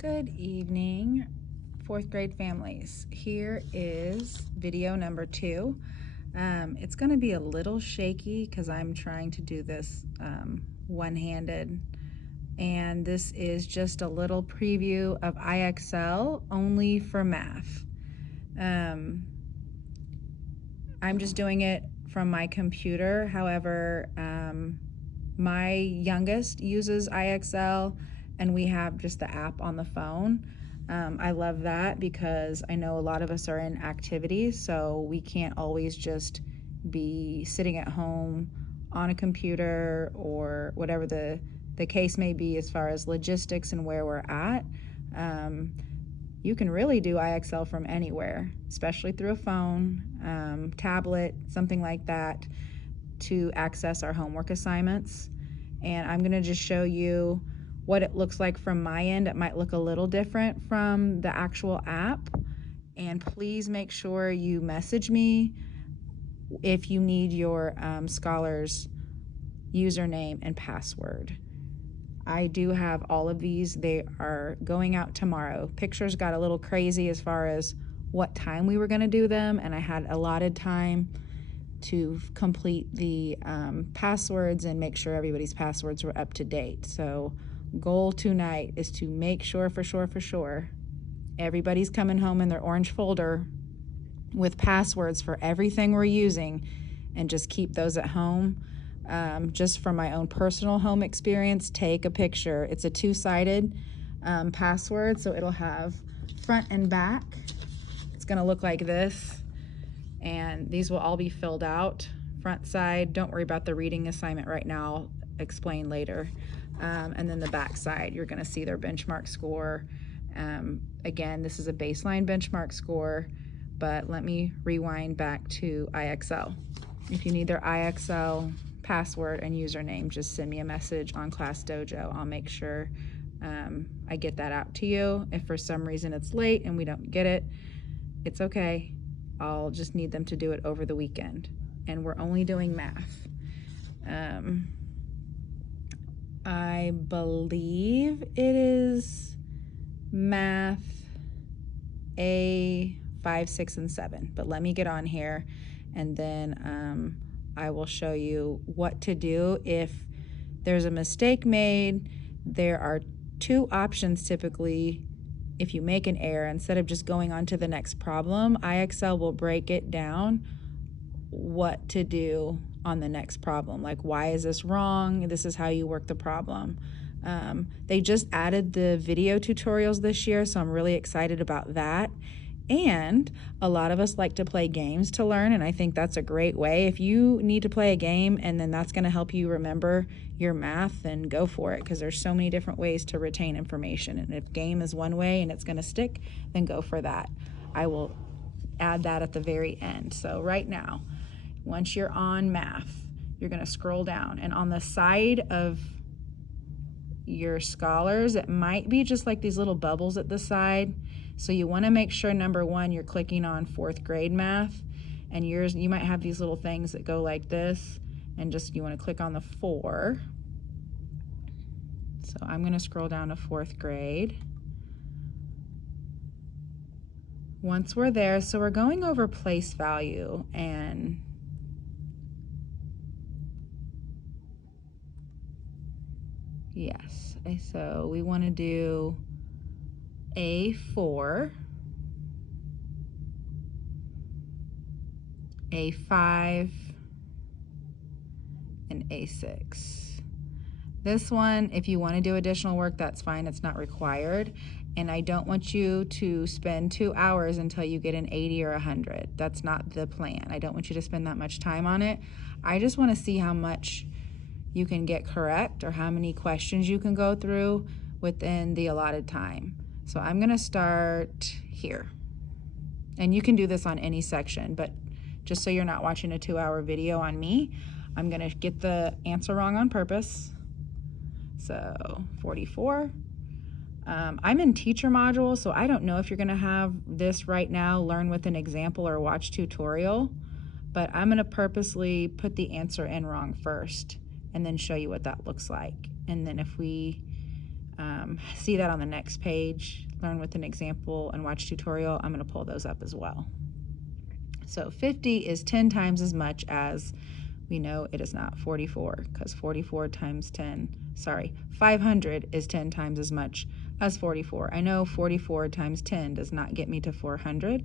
Good evening, fourth grade families. Here is video number 2. It's going to be a little shaky because I'm trying to do this one-handed, and this is just a little preview of IXL only for math. I'm just doing it from my computer. However, my youngest uses IXL, and we have just the app on the phone. I love that because I know a lot of us are in activities, so we can't always just be sitting at home on a computer or whatever the case may be as far as logistics and where we're at. You can really do IXL from anywhere, especially through a phone, tablet, something like that, to access our homework assignments. And I'm going to just show you what it looks like from my end. It might look a little different from the actual app. And please make sure you message me if you need your scholar's username and password. I do have all of these. They are going out tomorrow. Pictures got a little crazy as far as what time we were going to do them, and I had allotted time to complete the passwords and make sure everybody's passwords were up to date. So goal tonight is to make sure for sure everybody's coming home in their orange folder with passwords for everything we're using, and just keep those at home. Just from my own personal home experience, take a picture. It's a two-sided password, so it'll have front and back. It's going to look like this, and these will all be filled out. Front side, don't worry about the reading assignment right now, I'll explain later. And then the back side, you're going to see their benchmark score. Again, this is a baseline benchmark score, but let me rewind back to IXL. If you need their IXL password and username, just send me a message on Class Dojo. I'll make sure I get that out to you. If for some reason it's late and we don't get it, it's okay. I'll just need them to do it over the weekend. And we're only doing math. I believe it is math A 5, 6, and 7. But let me get on here, and then I will show you what to do if there's a mistake made. There are 2 options typically. If you make an error, instead of just going on to the next problem, IXL will break it down what to do on the next problem. Like, why is this wrong? This is how you work the problem. They just added the video tutorials this year, so I'm really excited about that. And a lot of us like to play games to learn, and I think that's a great way. If you need to play a game and then that's going to help you remember your math, then go for it, because there's so many different ways to retain information. And if game is one way and it's going to stick, then go for that. I will add that at the very end. So right now, once you're on math, you're going to scroll down, and on the side of your scholars, it might be just like these little bubbles at the side. So you want to make sure, number 1, you're clicking on 4th grade math, and yours, you might have these little things that go like this, and just you want to click on the 4. So I'm going to scroll down to 4th grade. Once we're there, so we're going over place value, and yes, so we want to do A4, A5, and A6. This one, if you want to do additional work, that's fine. It's not required. And I don't want you to spend 2 hours until you get an 80 or 100. That's not the plan. I don't want you to spend that much time on it. I just want to see how much you can get correct, or how many questions you can go through within the allotted time. So I'm going to start here. And you can do this on any section, but just so you're not watching a 2-hour video on me, I'm going to get the answer wrong on purpose. So 44. I'm in teacher module, so I don't know if you're going to have this right now, learn with an example or watch tutorial, but I'm going to purposely put the answer in wrong first and then show you what that looks like. And then if we see that on the next page, learn with an example and watch tutorial, I'm going to pull those up as well. So 50 is 10 times as much as, we know it is not 44, because 44 times 10, 500 is 10 times as much as 44. I know 44 times 10 does not get me to 400.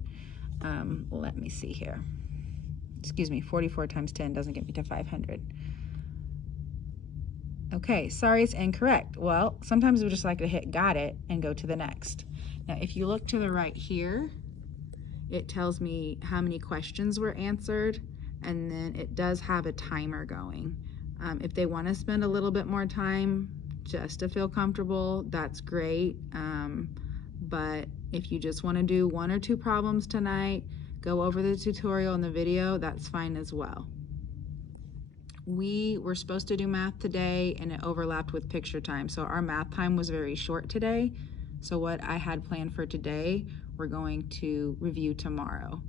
Let me see here. Excuse me, 44 times 10 doesn't get me to 500. Okay, sorry, it's incorrect. Well, sometimes we just like to hit got it and go to the next. Now, if you look to the right here, it tells me how many questions were answered, and then it does have a timer going. If they want to spend a little bit more time just to feel comfortable, that's great. But if you just want to do 1 or 2 problems tonight, go over the tutorial and the video, that's fine as well. We were supposed to do math today and it overlapped with picture time, so our math time was very short today. So what I had planned for today, we're going to review tomorrow.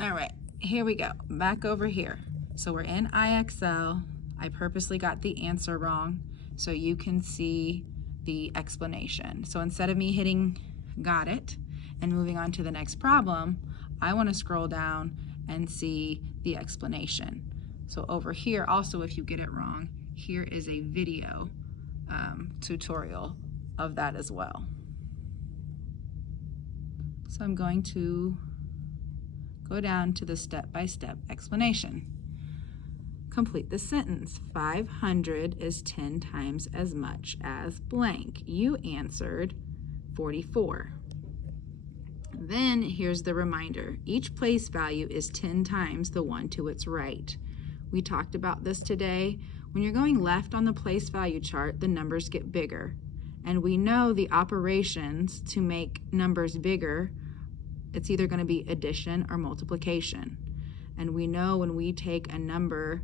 All right, here we go, back over here. So we're in IXL. I purposely got the answer wrong so you can see the explanation. So instead of me hitting got it and moving on to the next problem, I want to scroll down and see the explanation. So over here also, if you get it wrong, here is a video tutorial of that as well. So I'm going to go down to the step-by-step explanation. Complete the sentence. 500 is 10 times as much as blank. You answered 44. Then here's the reminder. Each place value is 10 times the one to its right. We talked about this today. When you're going left on the place value chart, the numbers get bigger. And we know the operations to make numbers bigger, it's either going to be addition or multiplication. And we know when we take a number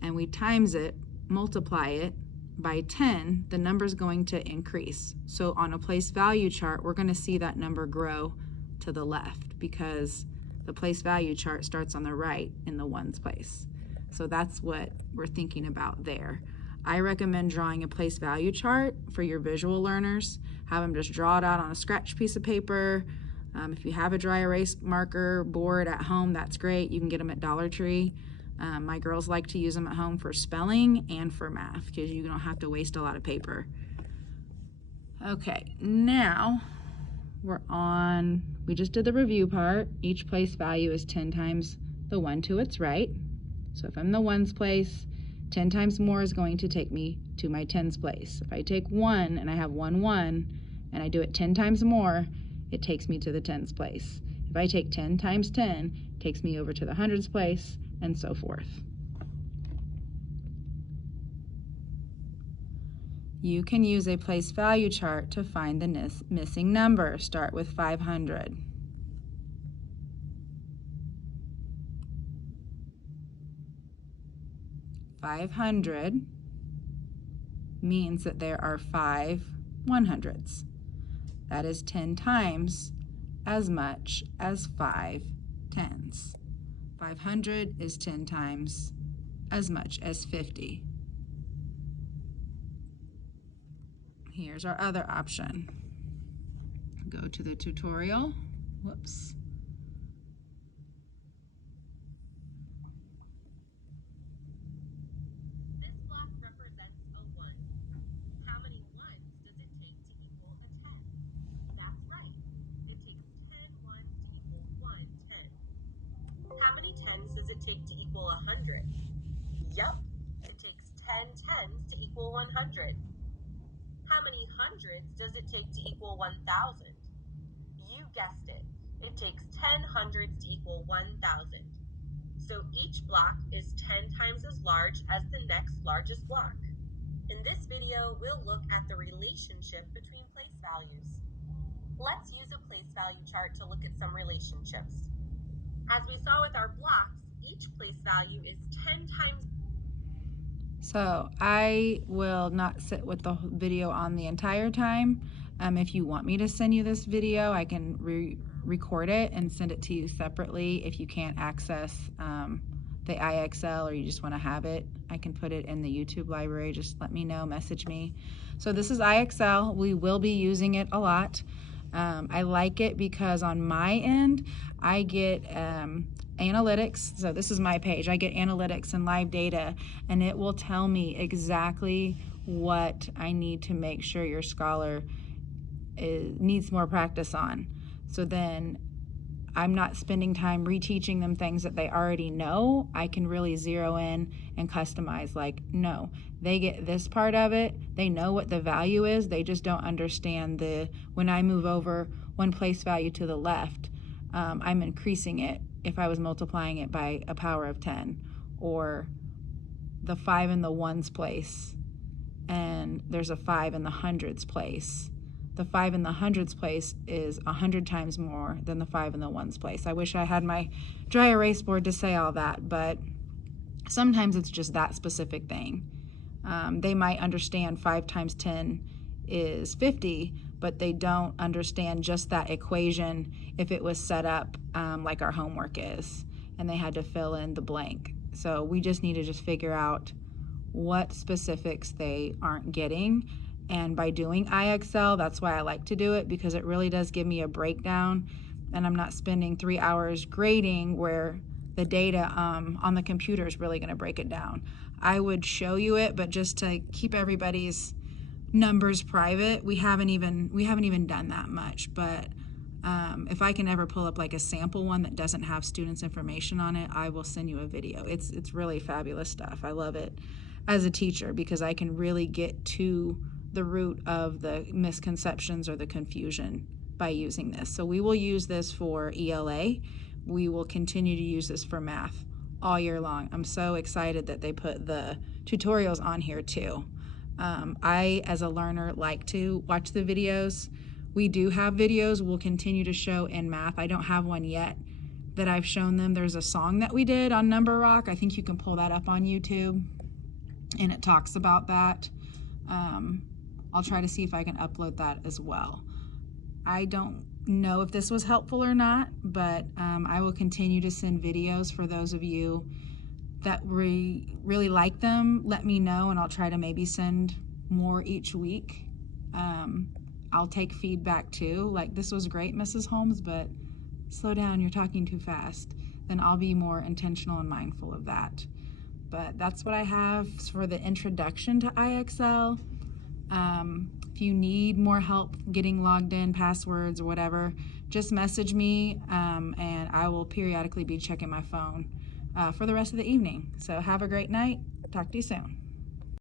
and we times it, multiply it by 10, the number is going to increase. So on a place value chart, we're going to see that number grow to the left because the place value chart starts on the right in the ones place. So that's what we're thinking about there. I recommend drawing a place value chart for your visual learners. Have them just draw it out on a scratch piece of paper. If you have a dry erase marker board at home, that's great. You can get them at Dollar Tree. My girls like to use them at home for spelling and for math because you don't have to waste a lot of paper. Okay, now we just did the review part. Each place value is 10 times the one to its right. So if I'm the ones place, 10 times more is going to take me to my tens place. If I take 1 and I have 1, 1, and I do it 10 times more, it takes me to the tens place. If I take 10 times 10, it takes me over to the hundreds place, and so forth. You can use a place value chart to find the missing number. Start with 500. $500 means that there are 5 100ths. That is 10 times as much as 5 tens. 500 is 10 times as much as 50. Here's our other option. Go to the tutorial. Whoops. This block represents a 1. How many ones does it take to equal a 10? That's right. It takes 10 ones to equal 1 10. How many tens does it take to equal 100? Yup. It takes 10 tens to equal 100. How many hundreds does it take to equal 1,000? You guessed it. It takes 10 hundreds to equal 1,000. So each block is 10 times as large as the next largest block. In this video, we'll look at the relationship between place values. Let's use a place value chart to look at some relationships. As we saw with our blocks, each place value is 10 times. So I will not sit with the video on the entire time. If you want me to send you this video, I can record it and send it to you separately if you can't access the IXL or you just want to have it I can put it in the YouTube library. Just let me know, message me. So this is IXL. We will be using it a lot. I like it because on my end, I get analytics. So this is my page. I get analytics and live data, and it will tell me exactly what I need to make sure your scholar needs more practice on. So then I'm not spending time reteaching them things that they already know. I can really zero in and customize, like, no, they get this part of it. They know what the value is. They just don't understand when I move over one place value to the left, I'm increasing it if I was multiplying it by a power of 10, or the 5 in the ones place, and there's a 5 in the hundreds place. The 5 in the hundreds place is 100 times more than the 5 in the ones place. I wish I had my dry erase board to say all that, but sometimes it's just that specific thing. They might understand 5 times 10 is 50, but they don't understand just that equation if it was set up like our homework is, and they had to fill in the blank. So we just need to just figure out what specifics they aren't getting. And by doing IXL, that's why I like to do it, because it really does give me a breakdown, and I'm not spending 3 hours grading where the data on the computer is really going to break it down. I would show you it, but just to keep everybody's numbers private, we haven't even done that much. But if I can ever pull up like a sample one that doesn't have students' information on it, I will send you a video. It's really fabulous stuff. I love it as a teacher because I can really get to the root of the misconceptions or the confusion by using this. So we will use this for ELA. We will continue to use this for math all year long. I'm so excited that they put the tutorials on here too. I, as a learner, like to watch the videos. We do have videos we'll continue to show in math. I don't have one yet that I've shown them. There's a song that we did on Number Rock. I think you can pull that up on YouTube, and it talks about that. I'll try to see if I can upload that as well. I don't know if this was helpful or not, but I will continue to send videos for those of you that really like them. Let me know, and I'll try to maybe send more each week. I'll take feedback too, like, this was great, Mrs. Holmes, but slow down, you're talking too fast. Then I'll be more intentional and mindful of that. But that's what I have for the introduction to IXL. If you need more help getting logged in, passwords or whatever, just message me, and I will periodically be checking my phone for the rest of the evening. So have a great night. Talk to you soon.